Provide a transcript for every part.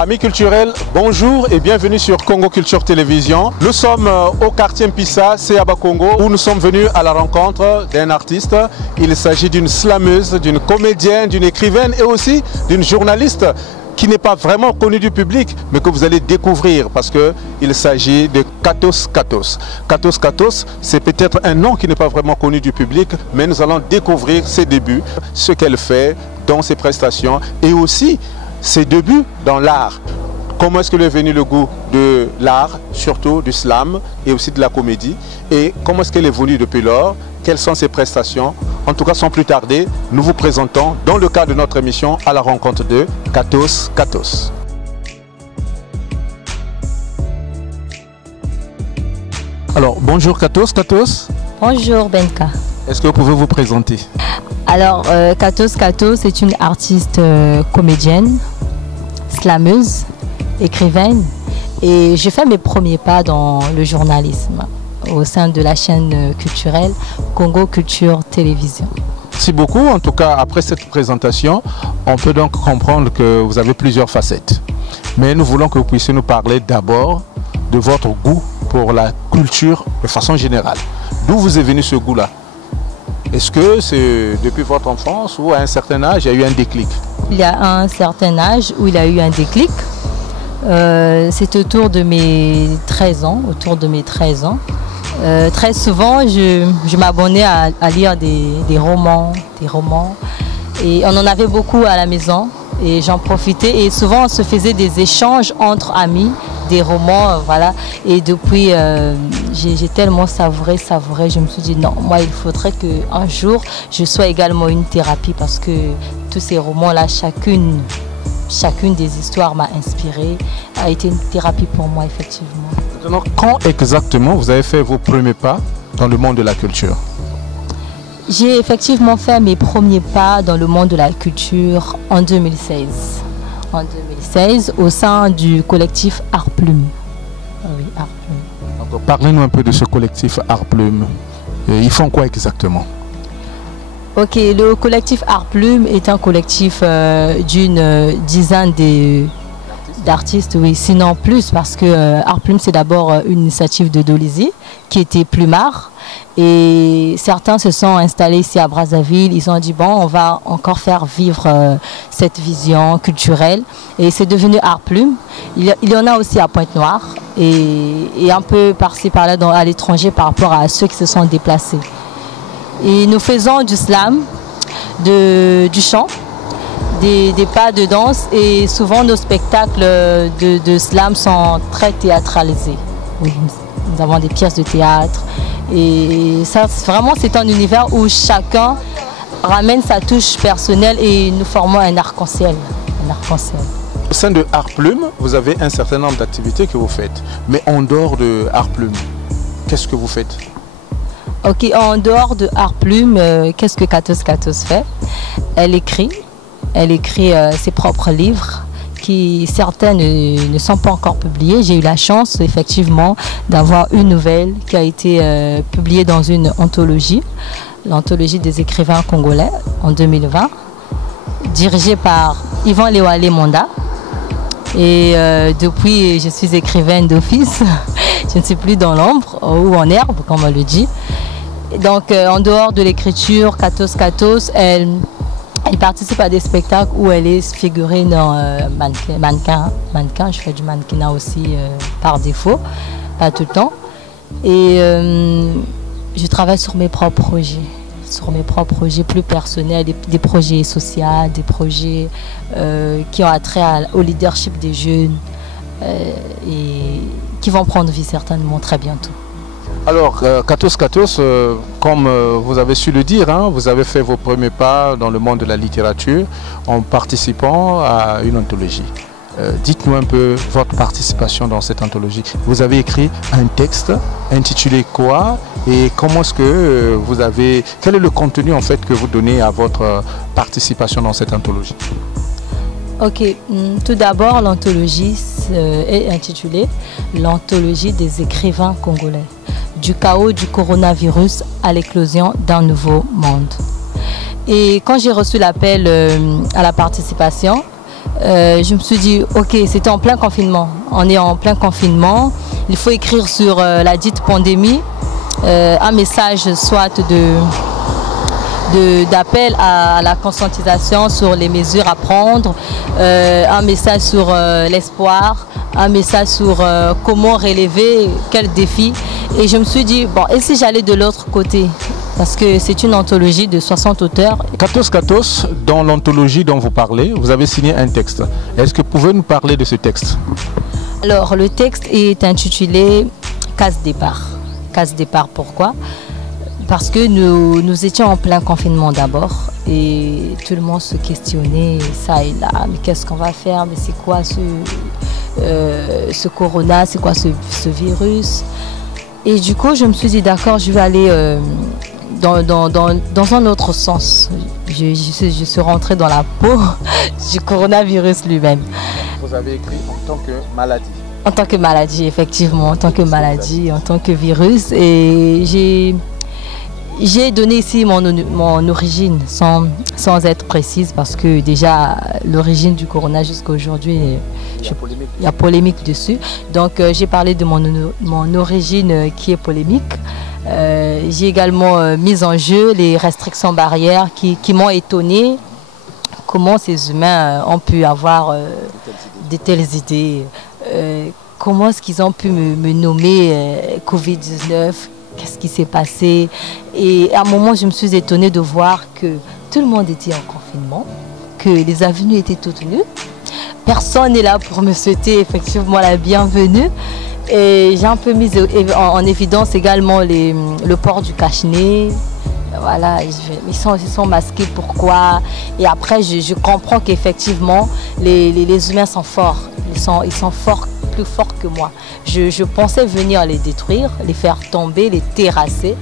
Amis culturels, bonjour et bienvenue sur Congo Culture Télévision. Nous sommes au quartier Mpissa, c'est à Bakongo, où nous sommes venus à la rencontre d'un artiste. Il s'agit d'une slameuse, d'une comédienne, d'une écrivaine et aussi d'une journaliste qui n'est pas vraiment connue du public, mais que vous allez découvrir parce qu'il s'agit de Katos Katos. Katos Katos, c'est peut-être un nom qui n'est pas vraiment connu du public, mais nous allons découvrir ses débuts, ce qu'elle fait dans ses prestations et aussi ses débuts dans l'art. Comment est-ce que lui est venu le goût de l'art, surtout du slam et aussi de la comédie, et comment est-ce qu'elle évolue depuis lors, quelles sont ses prestations. En tout cas, sans plus tarder, nous vous présentons dans le cadre de notre émission à la rencontre de Katos Katos. Alors, bonjour Katos Katos. Bonjour Benka. Est-ce que vous pouvez vous présenter? Alors, Katos Katos est une artiste comédienne, slameuse, écrivaine, et j'ai fait mes premiers pas dans le journalisme au sein de la chaîne culturelle Congo Culture Télévision. Merci beaucoup. En tout cas, après cette présentation, on peut donc comprendre que vous avez plusieurs facettes. Mais nous voulons que vous puissiez nous parler d'abord de votre goût pour la culture de façon générale. D'où vous est venu ce goût-là? Est-ce que c'est depuis votre enfance ou à un certain âge, il y a eu un déclic? Il y a un certain âge où il y a eu un déclic. C'est autour de mes 13 ans. Très souvent, je m'abonnais à lire des romans. Et on en avait beaucoup à la maison. Et j'en profitais. Et souvent, on se faisait des échanges entre amis, des romans, voilà. Et depuis, j'ai tellement savouré. Je me suis dit, non, moi, il faudrait qu'un jour, je sois également une thérapie. Parce que tous ces romans-là, chacune des histoires m'a inspirée, a été une thérapie pour moi, effectivement. Maintenant, quand exactement vous avez fait vos premiers pas dans le monde de la culture? J'ai effectivement fait mes premiers pas dans le monde de la culture en 2016. En 2016, au sein du collectif Art Plume. Oui, Art Plume. Parlez-nous un peu de ce collectif Art Plume. Ils font quoi exactement? Ok, le collectif Art Plume est un collectif d'une dizaine d'artistes, oui, sinon plus, parce que Art Plume, c'est d'abord une initiative de Dolizy, qui était plumard. Et certains se sont installés ici à Brazzaville. Ils ont dit, bon, on va encore faire vivre cette vision culturelle. Et c'est devenu Art Plume. Il y en a aussi à Pointe-Noire et un peu par-ci, par-là à l'étranger par rapport à ceux qui se sont déplacés. Et nous faisons du slam, du chant, des pas de danse, et souvent nos spectacles de slam sont très théâtralisés. Oui, nous avons des pièces de théâtre et ça vraiment c'est un univers où chacun ramène sa touche personnelle et nous formons un arc-en-ciel. Au sein de Art Plume, vous avez un certain nombre d'activités que vous faites, mais en dehors de Art Plume, qu'est-ce que vous faites? Ok, en dehors de Art Plume, qu'est-ce que Katos Katos fait? Elle écrit ses propres livres qui certains ne sont pas encore publiés. J'ai eu la chance effectivement d'avoir une nouvelle qui a été publiée dans une anthologie, l'anthologie des écrivains congolais en 2020, dirigée par Yvan Léwalé Monda. Et depuis, je suis écrivaine d'office. Je ne suis plus dans l'ombre ou en herbe, comme on le dit. Donc, en dehors de l'écriture, Katos Katos, elle participe à des spectacles où elle est figurée dans mannequin. Je fais du mannequinat aussi par défaut, pas tout le temps. Et je travaille sur mes propres projets plus personnels, des projets sociaux, des projets qui ont attrait au leadership des jeunes et qui vont prendre vie certainement très bientôt. Alors, Katos Katos, comme vous avez su le dire, hein, vous avez fait vos premiers pas dans le monde de la littérature en participant à une anthologie. Dites-nous un peu votre participation dans cette anthologie. Vous avez écrit un texte intitulé quoi et comment est-ce que vous avez... Quel est le contenu en fait que vous donnez à votre participation dans cette anthologie? Ok, tout d'abord l'anthologie est intitulée l'anthologie des écrivains congolais. Du chaos du coronavirus à l'éclosion d'un nouveau monde. Et quand j'ai reçu l'appel à la participation, je me suis dit, ok, c'était en plein confinement. On est en plein confinement. Il faut écrire sur la dite pandémie un message soit d'appel à la conscientisation sur les mesures à prendre, un message sur l'espoir, un message sur comment relever quel défi. Et je me suis dit, bon, et si j'allais de l'autre côté? Parce que c'est une anthologie de 60 auteurs. 14-14, dans l'anthologie dont vous parlez, vous avez signé un texte. Est-ce que vous pouvez nous parler de ce texte? Alors, le texte est intitulé « Case départ ». Case départ, pourquoi? Parce que nous étions en plein confinement d'abord et tout le monde se questionnait, ça et là, mais qu'est-ce qu'on va faire? Mais c'est quoi ce corona? C'est quoi ce virus? Et du coup, je me suis dit, d'accord, je vais aller dans un autre sens. Je suis rentrée dans la peau du coronavirus lui-même. Vous avez écrit en tant que maladie. En tant que maladie, effectivement, en tant que maladie, en tant que virus. Et j'ai donné ici mon origine sans être précise parce que déjà l'origine du corona jusqu'à aujourd'hui, il y a polémique dessus. Donc j'ai parlé de mon origine qui est polémique. J'ai également mis en jeu les restrictions barrières qui m'ont étonné. Comment ces humains ont pu avoir de telles idées. Comment est-ce qu'ils ont pu me nommer Covid-19? Qu'est-ce qui s'est passé? Et à un moment, je me suis étonnée de voir que tout le monde était en confinement, que les avenues étaient toutes nues. Personne n'est là pour me souhaiter effectivement la bienvenue. Et j'ai un peu mis en évidence également le port du cache-nez. Voilà, ils sont masqués, pourquoi? Et après, je comprends qu'effectivement, les humains sont forts. Ils sont forts, plus forts que moi. Je pensais venir les détruire, les faire tomber, les terrasser.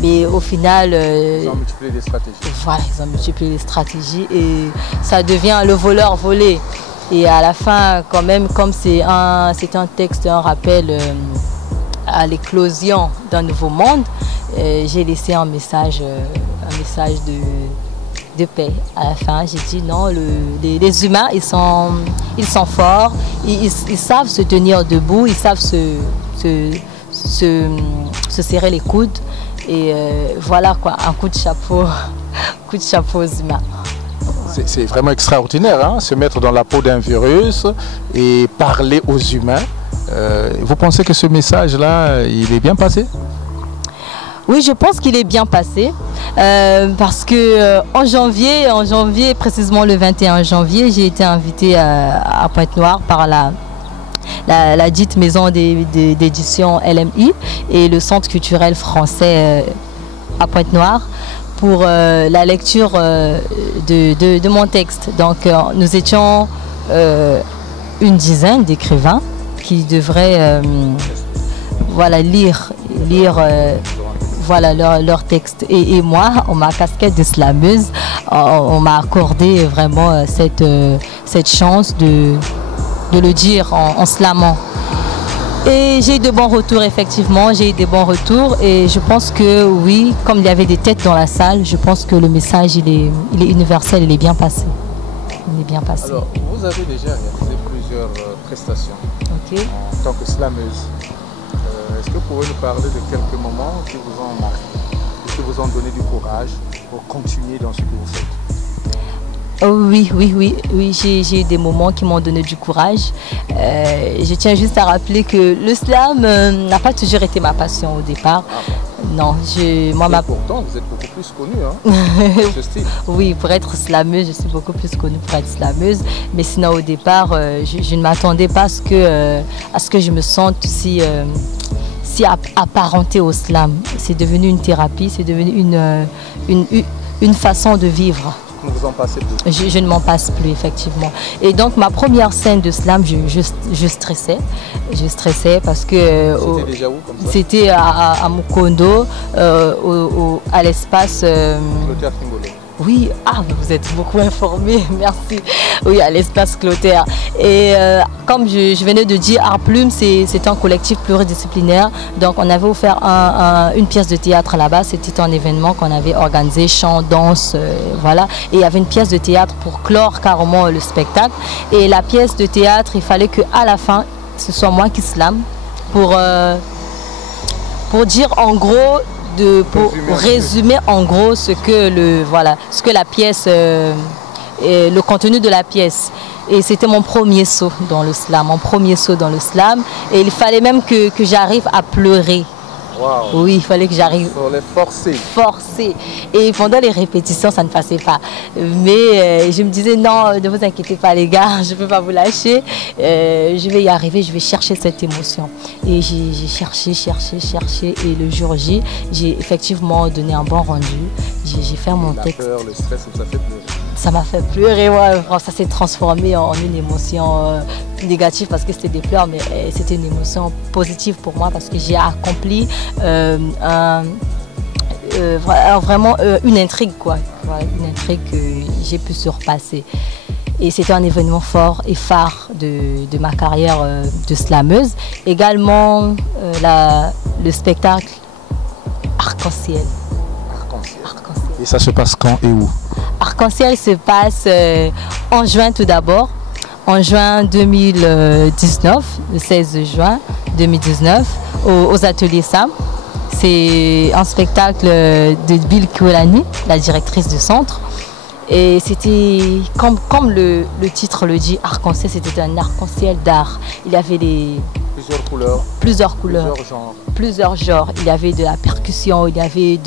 Mais au final... ils ont multiplié les stratégies. Voilà, ils ont multiplié les stratégies et ça devient le voleur volé. Et à la fin, quand même, comme c'est un texte, un rappel à l'éclosion d'un nouveau monde, j'ai laissé un message de paix. À la fin, j'ai dit non, les humains, ils sont forts, ils savent se tenir debout, ils savent se serrer les coudes. Et voilà quoi, un coup de chapeau aux humains. C'est vraiment extraordinaire, hein, se mettre dans la peau d'un virus et parler aux humains. Vous pensez que ce message-là, il est bien passé? Oui, je pense qu'il est bien passé parce que en janvier, précisément le 21 janvier, j'ai été invitée à Pointe-Noire par la dite maison d'édition LMI et le Centre culturel français à Pointe-Noire pour la lecture de mon texte. Donc nous étions une dizaine d'écrivains qui devraient voilà, lire voilà, leur texte. Et moi, en ma casquette de slameuse, on m'a accordé vraiment cette chance de le dire en slamant. Et j'ai eu de bons retours, effectivement, j'ai eu des bons retours et je pense que oui, comme il y avait des têtes dans la salle, je pense que le message, il est universel, il est bien passé. Il est bien passé. Alors, vous avez déjà réalisé plusieurs prestations en tant que slameuse. Est-ce que vous pouvez nous parler de quelques moments qui vous ont marqué, qui vous ont donné du courage pour continuer dans ce que vous faites? Oui, j'ai eu des moments qui m'ont donné du courage. Je tiens juste à rappeler que le slam n'a pas toujours été ma passion au départ. Non, pourtant, vous êtes beaucoup plus connue, hein, ce style. Oui, pour être slameuse, je suis beaucoup plus connue pour être slameuse. Mais sinon, au départ, je ne m'attendais pas à ce que je me sente si apparentée au slam. C'est devenu une thérapie, c'est devenu une façon de vivre. Vous en passez plus. Je ne m'en passe plus, effectivement. Et donc, ma première scène de slam, je stressais. Je stressais parce que... C'était déjà où comme ça? C'était à Mukondo, à l'espace... Le théâtre Ngolo. Oui, ah, vous êtes beaucoup informé, merci. Oui, à l'espace Clotaire. Et comme je venais de dire, Art Plume, c'est un collectif pluridisciplinaire. Donc, on avait offert une pièce de théâtre là-bas. C'était un événement qu'on avait organisé, chant, danse, voilà. Et il y avait une pièce de théâtre pour clore carrément le spectacle. Et la pièce de théâtre, il fallait qu'à la fin, ce soit moi qui slame pour dire en gros, pour résumer en gros ce que la pièce, le contenu de la pièce. Et c'était mon premier saut dans le slam, Et il fallait même que j'arrive à pleurer. Wow. Oui, il fallait que j'arrive. Il fallait forcer. Forcer. Et pendant les répétitions, ça ne passait pas. Mais je me disais, non, ne vous inquiétez pas les gars, je ne peux pas vous lâcher. Je vais y arriver, je vais chercher cette émotion. Et j'ai cherché. Et le jour J, j'ai effectivement donné un bon rendu. J'ai fait mon texte. La peur, le stress, ça fait pleurer. Ça m'a fait pleurer, ouais. Ça s'est transformé en une émotion négative parce que c'était des pleurs, mais c'était une émotion positive pour moi parce que j'ai accompli vraiment une intrigue, quoi. Ouais, une intrigue que j'ai pu surpasser. Et c'était un événement fort et phare de ma carrière de slameuse. Également le spectacle Arc-en-ciel. Et ça se passe quand et où? Arc-en-ciel se passe en juin tout d'abord, en juin 2019, le 16 juin 2019, aux ateliers Sam. C'est un spectacle de Bill Kiolani, la directrice du centre. Et c'était, comme le titre le dit, arc-en-ciel, c'était un arc-en-ciel d'art. Il y avait plusieurs couleurs. Plusieurs genres. Il y avait de la percussion, il y avait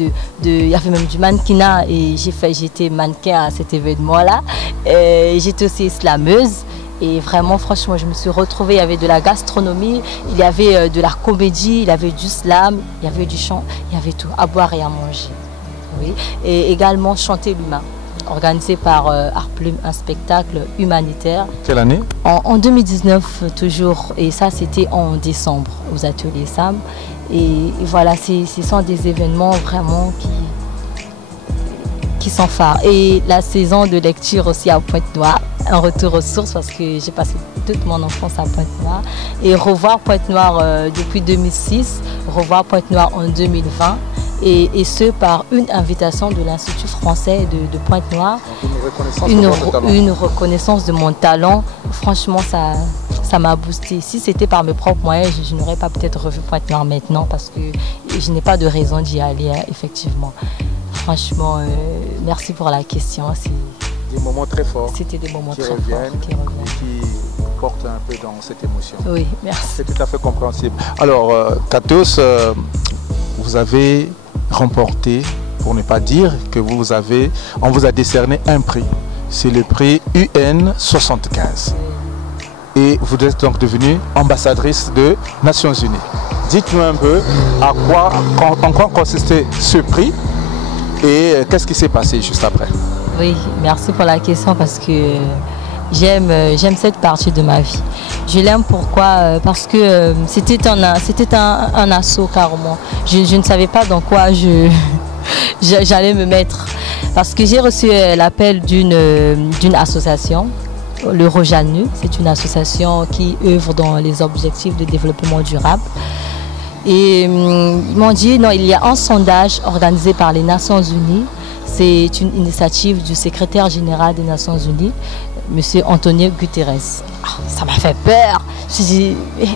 même du mannequinat. Et j'étais mannequin à cet événement-là. J'étais aussi slameuse. Et vraiment, franchement, je me suis retrouvée. Il y avait de la gastronomie, il y avait de la comédie, il y avait du slam, il y avait du chant, il y avait tout, à boire et à manger. Oui. Et également chanter l'humain, organisé par Art Plume, un spectacle humanitaire. Quelle année? En 2019 toujours, et ça c'était en décembre aux ateliers Sam. Et voilà, ce sont des événements vraiment qui sont phares. Et la saison de lecture aussi à Pointe-Noire, un retour aux sources parce que j'ai passé toute mon enfance à Pointe-Noire. Et revoir Pointe-Noire depuis 2006, revoir Pointe-Noire en 2020. Et ce par une invitation de l'Institut français de Pointe-Noire. Une reconnaissance de mon talent. Franchement, ça m'a boosté. Si c'était par mes propres moyens, je n'aurais pas peut-être revu Pointe-Noire maintenant parce que je n'ai pas de raison d'y aller, effectivement. Franchement, merci pour la question. Des moments très forts. C'était des moments très forts qui portent un peu dans cette émotion. Oui, merci. C'est tout à fait compréhensible. Alors, Katos, vous avez remporté, pour ne pas dire que on vous a décerné un prix. C'est le prix UN 75. Et vous êtes donc devenue ambassadrice des Nations Unies. Dites-nous un peu en quoi consistait ce prix et qu'est-ce qui s'est passé juste après. Oui, merci pour la question parce que j'aime cette partie de ma vie. Je l'aime pourquoi? Parce que c'était un assaut carrément. Je ne savais pas dans quoi j'allais me mettre. Parce que j'ai reçu l'appel d'une association, le Rojanu. C'est une association qui œuvre dans les objectifs de développement durable. Et ils m'ont dit, non, il y a un sondage organisé par les Nations Unies. C'est une initiative du secrétaire général des Nations Unies, M. Antonio Guterres. Ça m'a fait peur. Je dis, c'est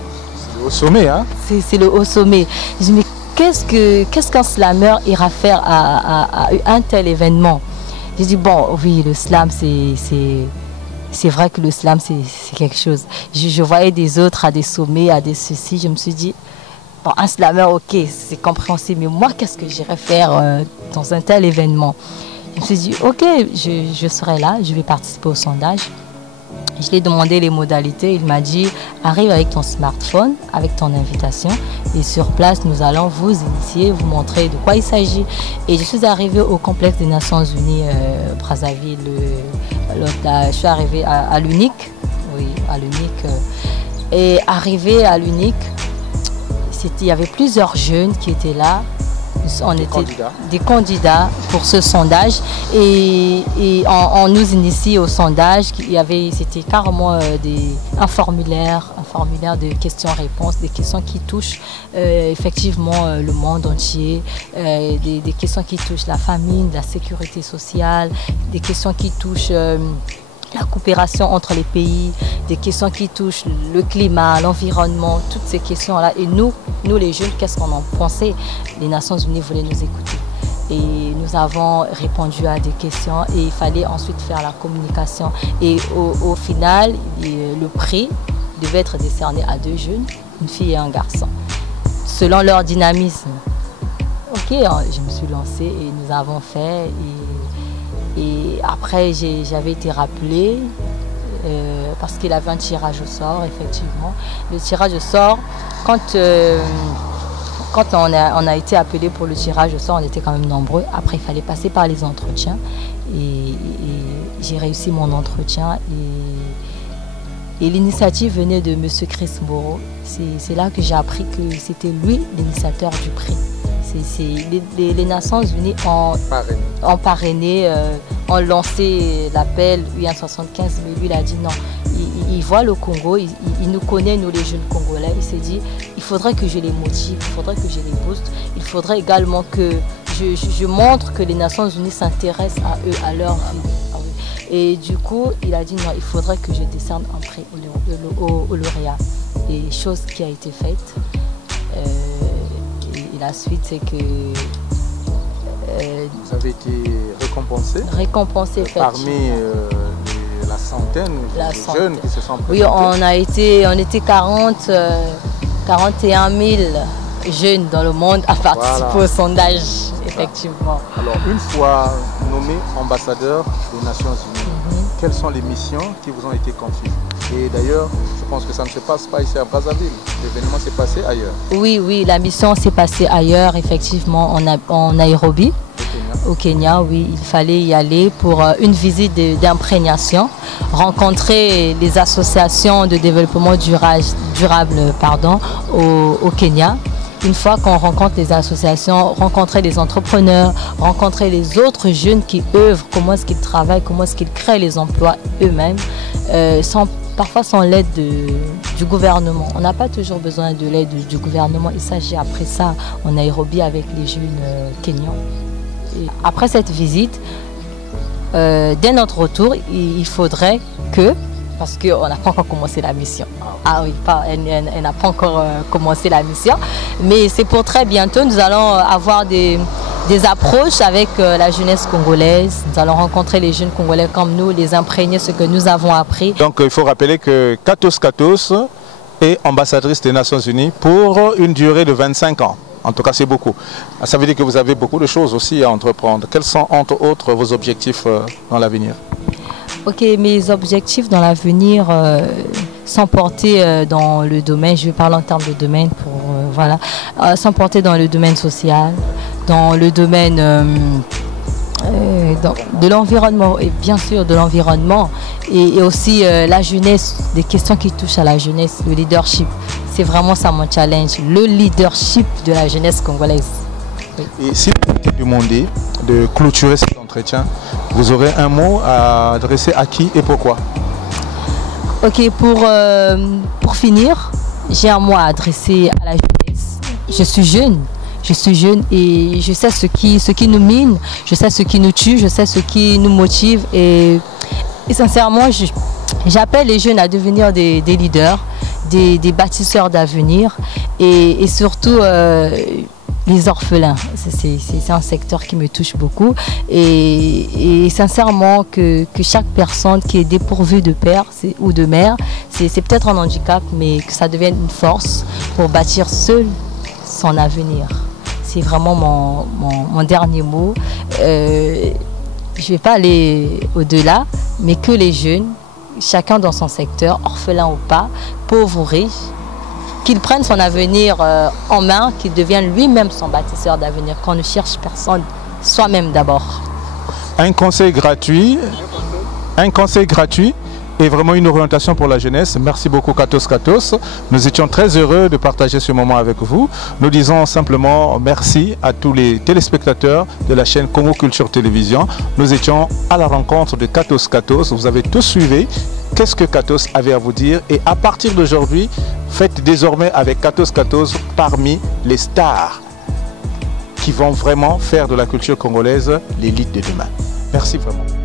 le haut sommet, hein? C'est le haut sommet. Je dis, mais qu'est-ce qu'un slammer ira faire à un tel événement? J'ai dit, bon, oui, le slam, c'est vrai que le slam, c'est quelque chose. Je voyais des autres à des sommets, à des ceci. Je me suis dit, bon, un slammer, ok, c'est compréhensible, mais moi, qu'est-ce que j'irais faire dans un tel événement? Je me suis dit, ok, je serai là, je vais participer au sondage. Je lui ai demandé les modalités. Il m'a dit, arrive avec ton smartphone, avec ton invitation. Et sur place, nous allons vous initier, vous montrer de quoi il s'agit. Et je suis arrivée au complexe des Nations Unies, Brazzaville. Je suis arrivée à l'Unique. Oui, à l'Unique. Et arrivée à l'Unique, il y avait plusieurs jeunes qui étaient là. On était des candidats pour ce sondage et on nous initie au sondage. C'était carrément un formulaire de questions-réponses, des questions qui touchent effectivement le monde entier, des questions qui touchent la famine, la sécurité sociale, des questions qui touchent la coopération entre les pays, des questions qui touchent le climat, l'environnement, toutes ces questions-là. Et nous les jeunes, qu'est-ce qu'on en pensait? Les Nations Unies voulaient nous écouter. Et nous avons répondu à des questions et il fallait ensuite faire la communication. Et au final, le prix devait être décerné à 2 jeunes, une fille et un garçon, selon leur dynamisme. Ok, je me suis lancée et nous avons fait. Et après, j'avais été rappelée parce qu'il avait un tirage au sort, effectivement. Le tirage au sort, quand on a été appelé pour le tirage au sort, on était quand même nombreux. Après, il fallait passer par les entretiens. Et j'ai réussi mon entretien. Et l'initiative venait de M. Chris Moreau. C'est là que j'ai appris que c'était lui l'initiateur du prix. Les Nations Unies ont parrainé, ont lancé l'appel UN75, mais lui il a dit non. Il voit le Congo, il nous connaît, nous les jeunes Congolais. Il s'est dit, il faudrait que je les motive, il faudrait que je les booste. Il faudrait également que je montre que les Nations Unies s'intéressent à eux, à leur vie. Et du coup, il a dit non, il faudrait que je décerne un prix au lauréat. Et chose qui a été faite. La suite, c'est que... vous avez été récompensé? Récompensé, parmi la centaine de jeunes qui se sont présentés. Oui, on était 41 000 jeunes dans le monde à participer au sondage, effectivement. Alors, une fois nommé ambassadeur des Nations Unies, quelles sont les missions qui vous ont été confiées? Et d'ailleurs, je pense que ça ne se passe pas ici à Brazzaville. L'événement s'est passé ailleurs. Oui, la mission s'est passée ailleurs, effectivement, en Nairobi, au Kenya. Oui, il fallait y aller pour une visite d'imprégnation, rencontrer les associations de développement durable au Kenya. Une fois qu'on rencontre les associations, rencontrer les entrepreneurs, rencontrer les autres jeunes qui œuvrent, comment est-ce qu'ils travaillent, comment est-ce qu'ils créent les emplois eux-mêmes, parfois sans l'aide du gouvernement. On n'a pas toujours besoin de l'aide du gouvernement. Il s'agit après ça en Nairobi avec les jeunes kenyans. Et après cette visite, dès notre retour, il faudrait que, parce qu'on n'a pas encore commencé la mission. Ah oui, elle n'a pas encore commencé la mission. Mais c'est pour très bientôt. Nous allons avoir des approches avec la jeunesse congolaise. Nous allons rencontrer les jeunes Congolais comme nous, les imprégner ce que nous avons appris. Donc il faut rappeler que Katos est ambassadrice des Nations Unies pour une durée de 25 ans. En tout cas, c'est beaucoup. Ça veut dire que vous avez beaucoup de choses aussi à entreprendre. Quels sont, entre autres, vos objectifs dans l'avenir? Ok, mes objectifs dans l'avenir sont portés dans le domaine, je vais parler en termes de domaine, sont portés dans le domaine social, dans le domaine de l'environnement, et bien sûr de l'environnement, et aussi la jeunesse, des questions qui touchent à la jeunesse, le leadership. C'est vraiment ça mon challenge, le leadership de la jeunesse congolaise. Oui. Et si vous me demandez de clôturer cet entretien, vous aurez un mot à adresser à qui et pourquoi? Ok, pour finir, j'ai un mot à adresser à la jeunesse. Je suis jeune et je sais ce qui nous mine, je sais ce qui nous tue, je sais ce qui nous motive et sincèrement, j'appelle les jeunes à devenir des leaders, des bâtisseurs d'avenir et surtout les orphelins. C'est un secteur qui me touche beaucoup et sincèrement que chaque personne qui est dépourvue de père ou de mère, c'est peut-être un handicap, mais que ça devienne une force pour bâtir seul son avenir. C'est vraiment mon dernier mot. Je ne vais pas aller au-delà, mais que les jeunes, chacun dans son secteur, orphelin ou pas, pauvre ou riche, qu'il prenne son avenir en main, qu'il devienne lui-même son bâtisseur d'avenir, qu'on ne cherche personne, soi-même d'abord. Un conseil gratuit et vraiment une orientation pour la jeunesse. Merci beaucoup Katos Katos. Nous étions très heureux de partager ce moment avec vous. Nous disons simplement merci à tous les téléspectateurs de la chaîne Congo Culture Télévision. Nous étions à la rencontre de Katos Katos. Vous avez tous suivi qu'est-ce que Katos avait à vous dire, et à partir d'aujourd'hui, faites désormais avec Katos Katos parmi les stars qui vont vraiment faire de la culture congolaise l'élite de demain. Merci vraiment.